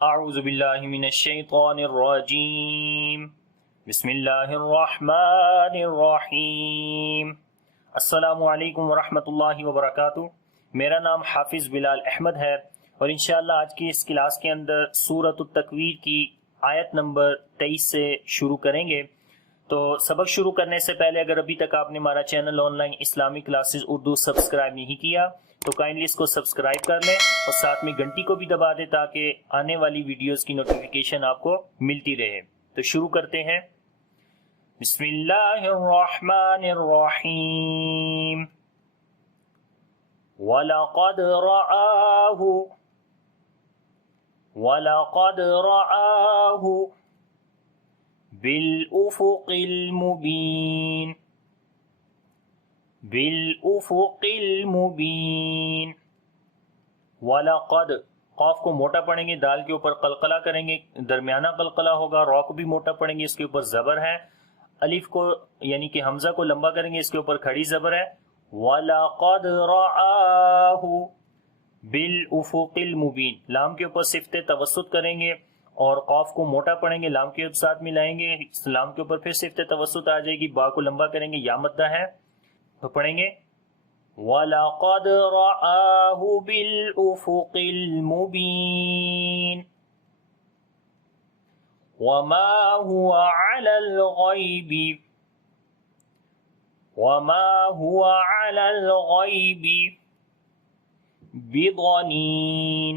اعوذ باللہ من الشیطان الرجیم بسم اللہ الرحمن الرحیم۔ السلام علیکم ورحمۃ اللہ وبرکاتہ۔ میرا نام حافظ بلال احمد ہے اور انشاءاللہ آج کی اس کلاس کے اندر سورۃ التکویر کی آیت نمبر 23 سے شروع کریں گے۔ تو سبق شروع کرنے سے پہلے اگر ابھی تک آپ نے ہمارا چینل آن لائن اسلامی کلاسز اردو سبسکرائب نہیں کیا تو کائنڈلی اس کو سبسکرائب کر لیں اور ساتھ میں گھنٹی کو بھی دبا دیں تاکہ آنے والی ویڈیوز کی نوٹیفیکیشن آپ کو ملتی رہے۔ تو شروع کرتے ہیں۔ بسم اللہ الرحمن الرحیم۔ وَلَقَدْ رَآهُ بالافق المبین وَلَقَدْ قاف کو موٹا پڑھیں گے، دال کے اوپر قلقلہ کریں گے، درمیانہ قلقلہ ہوگا، را کو بھی موٹا پڑھیں گے، اس کے اوپر زبر ہے، الف کو یعنی کہ حمزہ کو لمبا کریں گے، اس کے اوپر کھڑی زبر ہے۔ وَلَقَدْ رَآهُ بالافق المبین، لام کے اوپر صفت توسط کریں گے اور قاف کو موٹا پڑھیں گے، لام کے ساتھ ملائیں گے، لام کے اوپر پھر صفت توسط آ جائے گی، با کو لمبا کریں گے، یا مدہ ہے تو پڑھیں گے وَلَقَدْ رَآهُ بِالْأُفُقِ الْمُبِينِ وَمَا هُوَ عَلَى الْغَيْبِ بِضَنِينٍ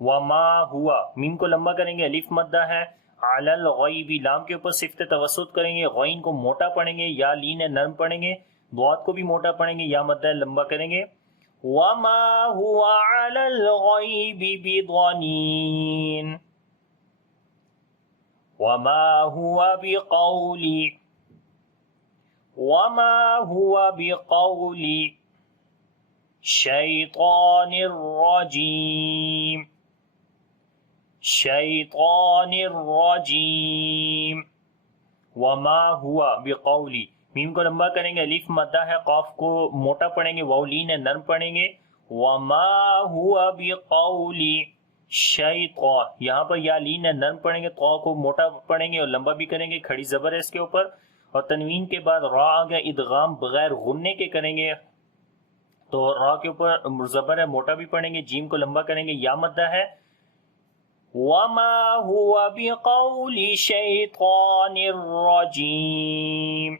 وَمَا هُوَ میم کو لمبا کریں گے، الف مدہ ہے، علی الغیب لام کے اوپر صفت توسط کریں گے، غین کو موٹا پڑھیں گے، یا لین نرم پڑھیں گے، ضاد کو بھی موٹا پڑھیں گے، یا مدہ لمبا کریں گے۔ وَمَا هُوَ عَلَى الْغَيْبِ بِضَنِينٍ وَمَا هُوَ بِقَوْلِ شَيْطَانِ الرَّجِيمِ وما ہوا بقولی میم کو لمبا کریں گے، الف مدہ ہے، قاف کو موٹا پڑھیں گے، واو لین نرم پڑھیں گے، وما ہوا بقولی شیطان یہاں پر یا لین نرم پڑھیں گے، تو کو موٹا پڑھیں گے اور لمبا بھی کریں گے، کھڑی زبر ہے اس کے اوپر، اور تنوین کے بعد را آگیا، ادغام بغیر غننے کے کریں گے تو را کے اوپر زبر ہے، موٹا بھی پڑھیں گے، جیم کو لمبا کریں گے، یا مدہ ہے۔ وَمَا هُوَ بِقَوْلِ شَيْطَانِ الرَّجِيمِ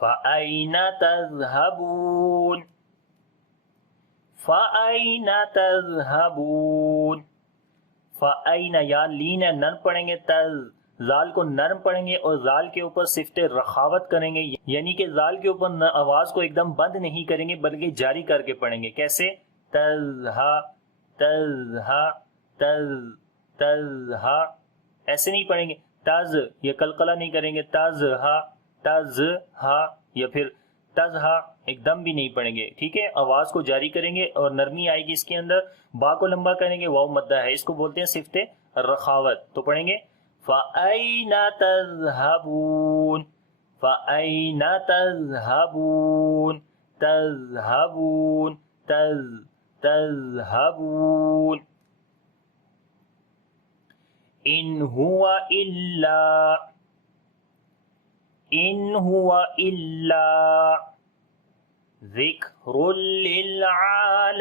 فَأَيْنَ تَذْهَبُونَ فَأَيْنَ یا لین نرم پڑھیں گے، زال کو نرم پڑھیں گے اور زال کے اوپر صفت رخاوت کریں گے، یعنی کہ زال کے اوپر آواز کو ایک دم بند نہیں کریں گے بلکہ جاری کر کے پڑھیں گے۔ کیسے؟ تزہا ایسے نہیں پڑھیں گے، تز یہ قلقلہ نہیں کریں گے، تزہا یا پھر تزہا ایک دم بھی نہیں پڑھیں گے، ٹھیک ہے، آواز کو جاری کریں گے اور نرمی آئے گی اس کے اندر، با کو لمبا کریں گے، واو مدہ ہے، اس کو بولتے ہیں صفت رخاوت۔ تو پڑھیں گے فَأَيْنَ تَذْهَبُونَ فَأَيْنَ تَذْهَبُونَ تَذْهَبُونَ إِنْ هُوَ إِلَّا ذِكْرٌ لِّلْعَالَمِينَ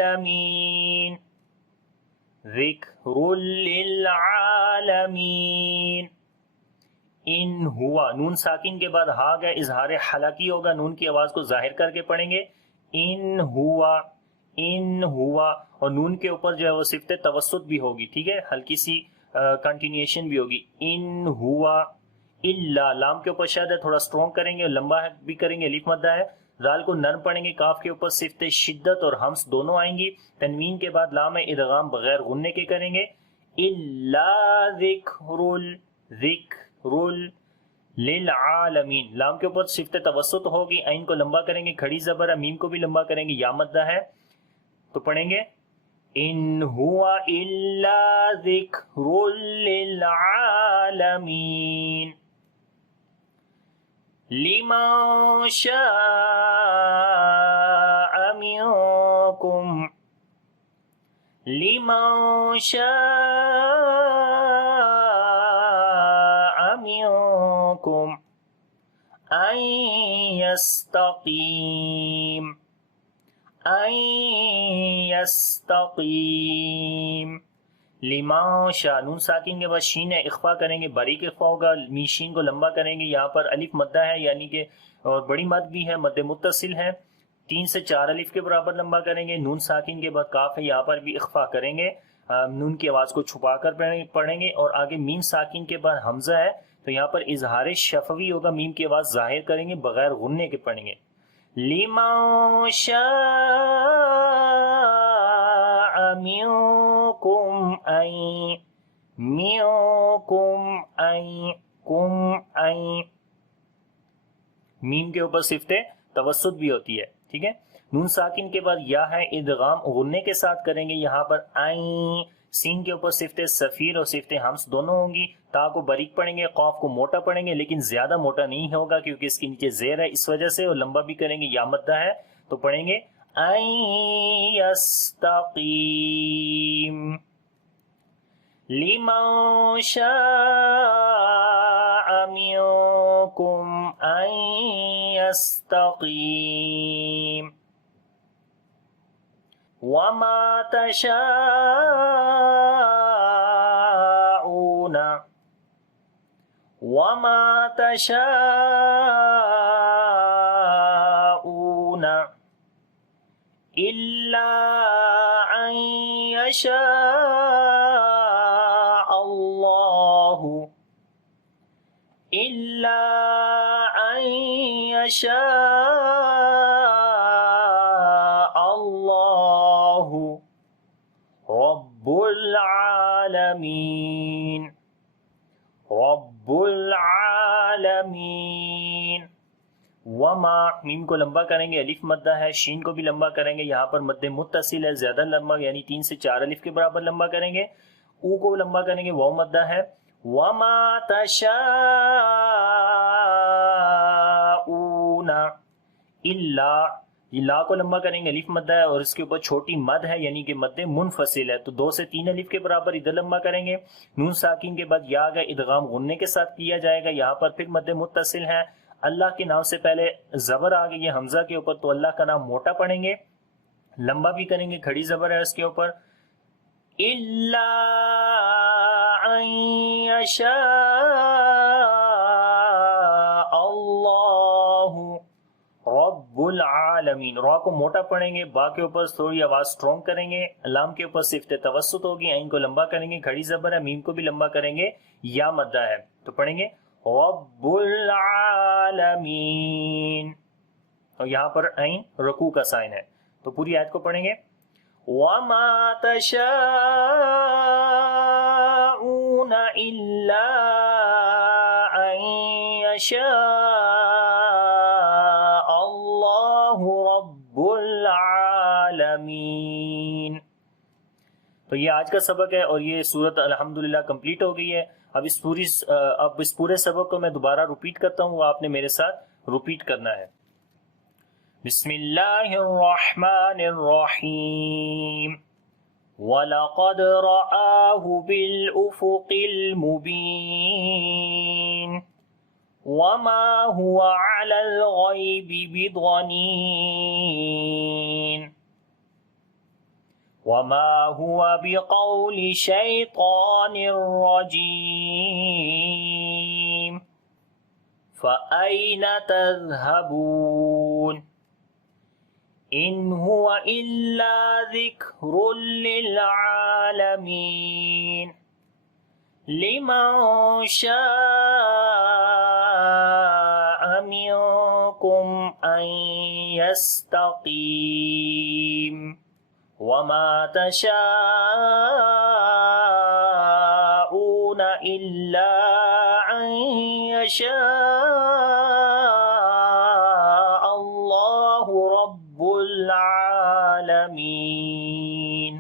ان ہوا نون ساکن کے بعد ہا گیا، اظہار حلقی ہوگا، نون کی آواز کو ظاہر کر کے پڑھیں گے، ان ہوا اور نون کے اوپر جو ہے وہ صفت توسط بھی ہوگی، ٹھیک ہے، ہلکی سی کنٹینیوشن بھی ہوگی، ان ہوا الا لام کے اوپر شد ہے، تھوڑا سٹرونگ کریں گے اور لمبا بھی کریں گے، الف مدہ ہے، زال کو نرم پڑھیں گے، کاف کے اوپر صفت شدت اور ہمس دونوں آئیں گی، تنوین کے بعد لام ادغام بغیر غننے کے کریں گے، الا ذکر للعالمین لام کے اوپر صفت توسط ہوگی، عین کو لمبا کریں گے، کھڑی زبر ہے، میم کو بھی لمبا کریں گے، یا مدہ ہے تو پڑھیں گے ان هو الا ذکر للعالمین لمن شاء منکم لمن شاء منکم ان یستقیم لما شاء، نون ساکن کے بعد شین ہے، اخفا کریں گے، باریک اخفا ہوگا، شین کو لمبا کریں گے. یہاں پر الف مدہ ہے یعنی کہ اور بڑی مد بھی ہے، مد متصل ہے، 3 سے 4 الف کے برابر لمبا کریں گے. نون ساکن کے بعد کاف ہے، یہاں پر بھی اخفا کریں گے، نون کی آواز کو چھپا کر پڑھیں گے. اور آگے میم ساکن کے بعد حمزہ ہے تو یہاں پر اظہار شفوی ہوگا، میم کی آواز ظاہر کریں گے، بغیر غننے کے پڑھیں گے. لمن شاء منکم میم کے اوپر صفت توسط بھی ہوتی ہے، ٹھیک ہے. نون ساکن کے بعد یا ہے، ادغام غننے کے ساتھ کریں گے. یہاں پر عین، سین کے اوپر صفت صفیر اور صفت حمز دونوں ہوں گی. تا کو باریک پڑھیں گے، قاف کو موٹا پڑھیں گے، لیکن زیادہ موٹا نہیں ہوگا کیونکہ اس کے نیچے زیر ہے اس وجہ سے. اور لمبا بھی کریں گے، یا مدہ ہے تو پڑھیں گے ان یستقیم لمن شاء منکم ان یستقیم وما تشاءون إلا أن يشاء الله رب العالمین. وما، میم کو لمبا کریں گے، الف مدہ ہے، شین کو بھی لمبا کریں گے. یہاں پر مد متصل ہے، زیادہ لمبا یعنی 3 سے 4 الف کے برابر لمبا کریں گے. او کو لمبا کریں گے، واو مدہ ہے. وما تشاءون الا، لا کو لمبا کریں گے، الف مدہ ہے اور اس کے اوپر چھوٹی مد ہے یعنی کہ مد منفصل ہے تو 2 سے 3 الف کے برابر ادھر لمبا کریں گے. نون ساکن کے بعد یا گا، ادغام غننے کے ساتھ کیا جائے گا. یہاں پر پھر مد متصل ہے، اللہ کے نام سے پہلے زبر آ گئی ہے حمزہ کے اوپر تو اللہ کا نام موٹا پڑھیں گے، لمبا بھی کریں گے، کھڑی زبر ہے اس کے اوپر. الا ان یشاء اللہ رب العالمین. را کو موٹا پڑھیں گے، با کے اوپر تھوڑی آواز سٹرونگ کریں گے، لام کے اوپر صفت توسط ہوگی، عین کو لمبا کریں گے، کھڑی زبر ہے، میم کو بھی لمبا کریں گے، یا مدہ ہے تو پڑھیں گے رب العالمین. اور یہاں پر عین رکوع کا سائن ہے تو پوری آیت کو پڑھیں گے. وما تشاءون الا ان یشاء اللہ رب العالمین. تو یہ آج کا سبق ہے اور یہ سورت الحمدللہ کمپلیٹ ہو گئی ہے. اب اس پورے سبق کو میں دوبارہ ریپیٹ کرتا ہوں، وہ آپ نے میرے ساتھ ریپیٹ کرنا ہے. بسم اللہ الرحمن الرحیم وَلَقَدْ رَآهُ بِالْأُفُقِ الْمُبِينِ وَمَا هُوَ عَلَى الْغَيْبِ بِضَنِينٍ وَمَا هُوَ بِقَوْلِ شَيْطَانٍ رَجِيمٍ فَأَيْنَ تَذْهَبُونَ إِنْ هُوَ إِلَّا ذِكْرٌ لِلْعَالَمِينَ لِمَنْ شَاءَ مِنْكُمْ أَنْ يَسْتَقِيمَ وَمَا تَشَاءُونَ إِلَّا أَنْ يَشَاءَ اللَّهُ رَبُّ العالمین.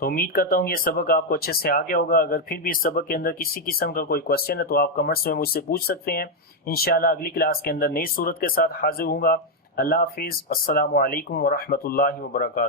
تو امید کرتا ہوں یہ سبق آپ کو اچھے سے آ گیا ہوگا. اگر پھر بھی اس سبق کے اندر کسی قسم کا کوئی کوشچن ہے تو آپ کمنٹس میں مجھ سے پوچھ سکتے ہیں. انشاءاللہ اگلی کلاس کے اندر نئی صورت کے ساتھ حاضر ہوں گا. اللہ حافظ، السلام علیکم ورحمۃ اللہ وبرکاتہ۔